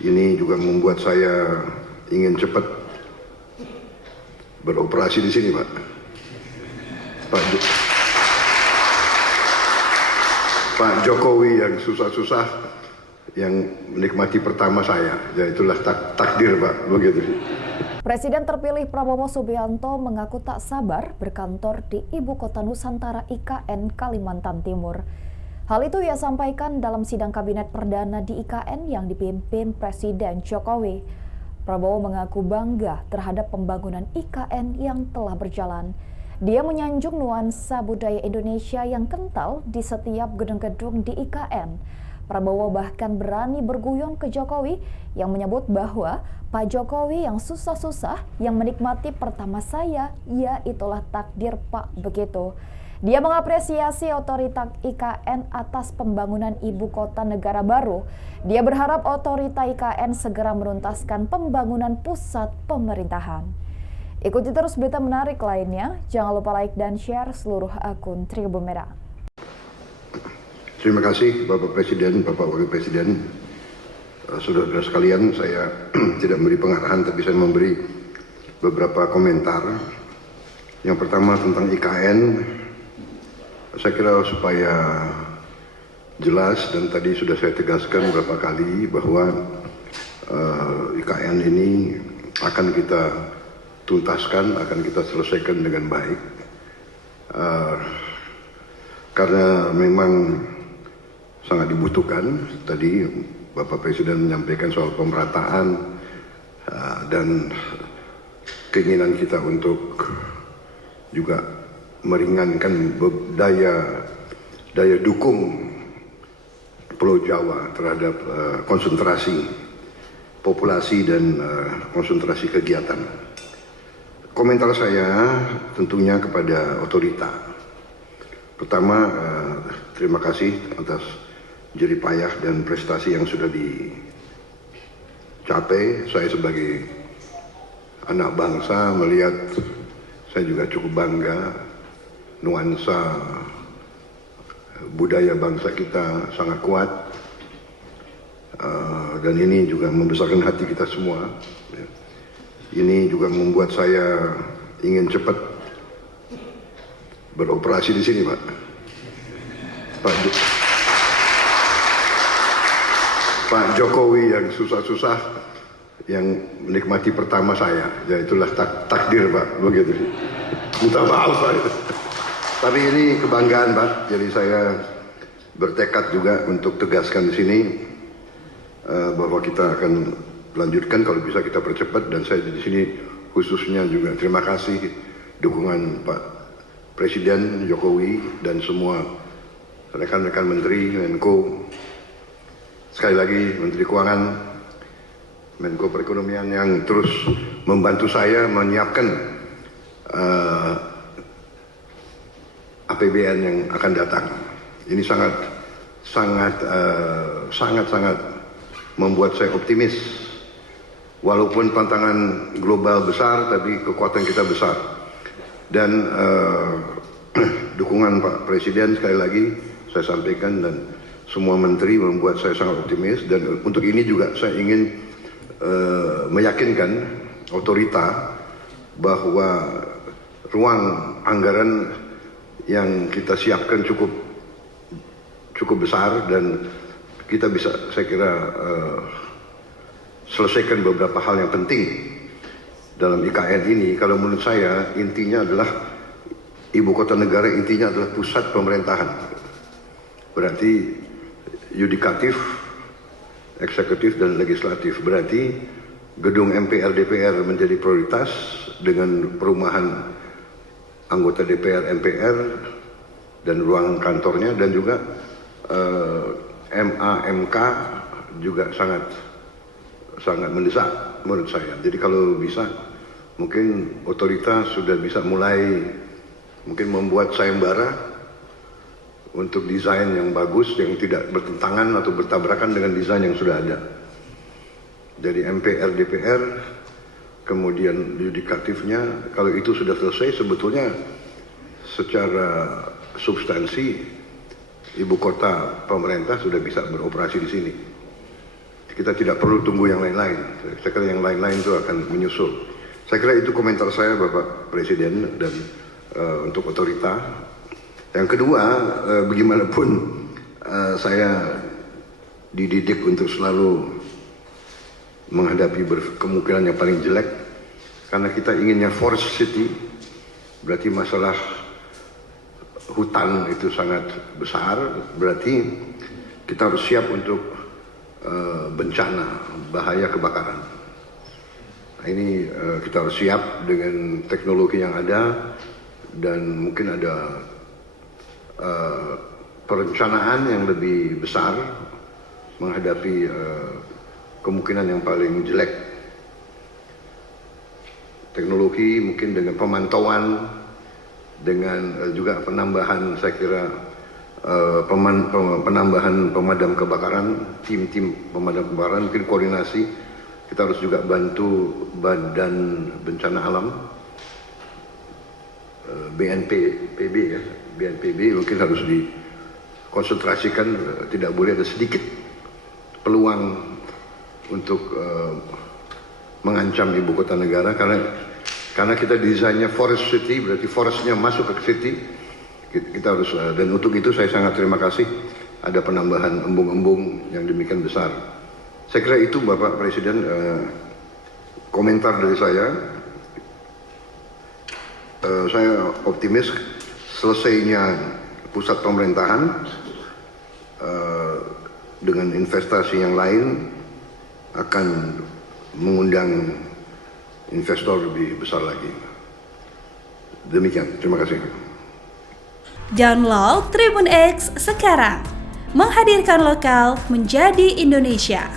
Ini juga membuat saya ingin cepat beroperasi di sini, Pak. Pak Jokowi yang susah-susah, yang menikmati pertama saya, ya itulah takdir, Pak, begitu. Presiden terpilih Prabowo Subianto mengaku tak sabar berkantor di Ibu Kota Nusantara IKN Kalimantan Timur. Hal itu ia sampaikan dalam sidang kabinet perdana di IKN yang dipimpin Presiden Jokowi. Prabowo mengaku bangga terhadap pembangunan IKN yang telah berjalan. Dia menyanjung nuansa budaya Indonesia yang kental di setiap gedung-gedung di IKN. Prabowo bahkan berani berguyon ke Jokowi yang menyebut bahwa Pak Jokowi yang susah-susah yang menikmati pertama saya, ya itulah takdir Pak, begitu. Dia mengapresiasi otoritas IKN atas pembangunan ibu kota negara baru. Dia berharap otoritas IKN segera menuntaskan pembangunan pusat pemerintahan. Ikuti terus berita menarik lainnya. Jangan lupa like dan share seluruh akun Tribun Merah. Terima kasih Bapak Presiden, Bapak Wakil Presiden. Saudara-saudara sekalian, saya tidak memberi pengarahan, tapi saya memberi beberapa komentar. Yang pertama tentang IKN. Saya kira supaya jelas, dan tadi sudah saya tegaskan beberapa kali bahwa IKN ini akan kita tuntaskan, akan kita selesaikan dengan baik. Karena memang sangat dibutuhkan. Tadi Bapak Presiden menyampaikan soal pemerataan dan keinginan kita untuk juga meringankan daya dukung Pulau Jawa terhadap konsentrasi populasi dan konsentrasi kegiatan. Komentar saya tentunya kepada otorita. Pertama, terima kasih atas jerih payah dan prestasi yang sudah dicapai. Saya sebagai anak bangsa melihat, saya juga cukup bangga nuansa budaya bangsa kita sangat kuat, dan ini juga membesarkan hati kita semua. Ini juga membuat saya ingin cepat beroperasi di sini, Pak. Pak Jokowi yang susah-susah yang menikmati pertama saya, ya itulah takdir, Pak, begitu. Minta maaf, Pak. Tapi ini kebanggaan, Pak. Jadi saya bertekad juga untuk tegaskan di sini bahwa kita akan lanjutkan, kalau bisa kita percepat. Dan saya di sini khususnya juga terima kasih dukungan Pak Presiden Jokowi dan semua rekan-rekan Menteri, Menko. Sekali lagi Menteri Keuangan, Menko Perekonomian yang terus membantu saya menyiapkan APBN yang akan datang. Ini sangat membuat saya optimis. Walaupun tantangan global besar, tapi kekuatan kita besar. Dan dukungan Pak Presiden sekali lagi saya sampaikan, dan semua menteri membuat saya sangat optimis. Dan untuk ini juga saya ingin meyakinkan otorita bahwa ruang anggaran yang kita siapkan cukup besar, dan kita bisa, saya kira, selesaikan beberapa hal yang penting dalam IKN ini. Kalau menurut saya intinya adalah ibu kota negara, intinya adalah pusat pemerintahan. Berarti yudikatif, eksekutif, dan legislatif. Berarti gedung MPR DPR menjadi prioritas dengan perumahan anggota DPR MPR dan ruang kantornya, dan juga MA/MK juga sangat mendesak menurut saya. Jadi kalau bisa, mungkin otoritas sudah bisa mulai mungkin membuat sayembara untuk desain yang bagus, yang tidak bertentangan atau bertabrakan dengan desain yang sudah ada. Jadi MPR DPR, kemudian yudikatifnya, kalau itu sudah selesai, sebetulnya secara substansi ibu kota pemerintah sudah bisa beroperasi di sini. kita tidak perlu tunggu yang lain-lain. Saya kira yang lain-lain itu akan menyusul. Saya kira itu komentar saya, Bapak Presiden, dan untuk otorita. Yang kedua, bagaimanapun saya dididik untuk selalu menghadapi kemungkinan yang paling jelek, karena kita inginnya forest city, berarti masalah hutan itu sangat besar, berarti kita harus siap untuk bencana, bahaya kebakaran. Nah, ini kita harus siap dengan teknologi yang ada, dan mungkin ada perencanaan yang lebih besar menghadapi kemungkinan yang paling jelek. Teknologi mungkin dengan pemantauan, dengan juga penambahan, saya kira penambahan pemadam kebakaran, tim-tim pemadam kebakaran, mungkin koordinasi. Kita harus juga bantu Badan Bencana Alam, BNPB ya, BNPB mungkin harus dikonsentrasikan, tidak boleh ada sedikit peluang untuk mengancam ibu kota negara, karena kita desainnya forest city, berarti forestnya masuk ke city. Kita harus, dan untuk itu saya sangat terima kasih ada penambahan embung-embung yang demikian besar. Saya kira itu, Bapak Presiden, komentar dari saya. Saya optimis selesainya pusat pemerintahan dengan investasi yang lain akan mengundang investor lebih besar lagi. Demikian, terima kasih. Download Tribun X sekarang, menghadirkan lokal menjadi Indonesia.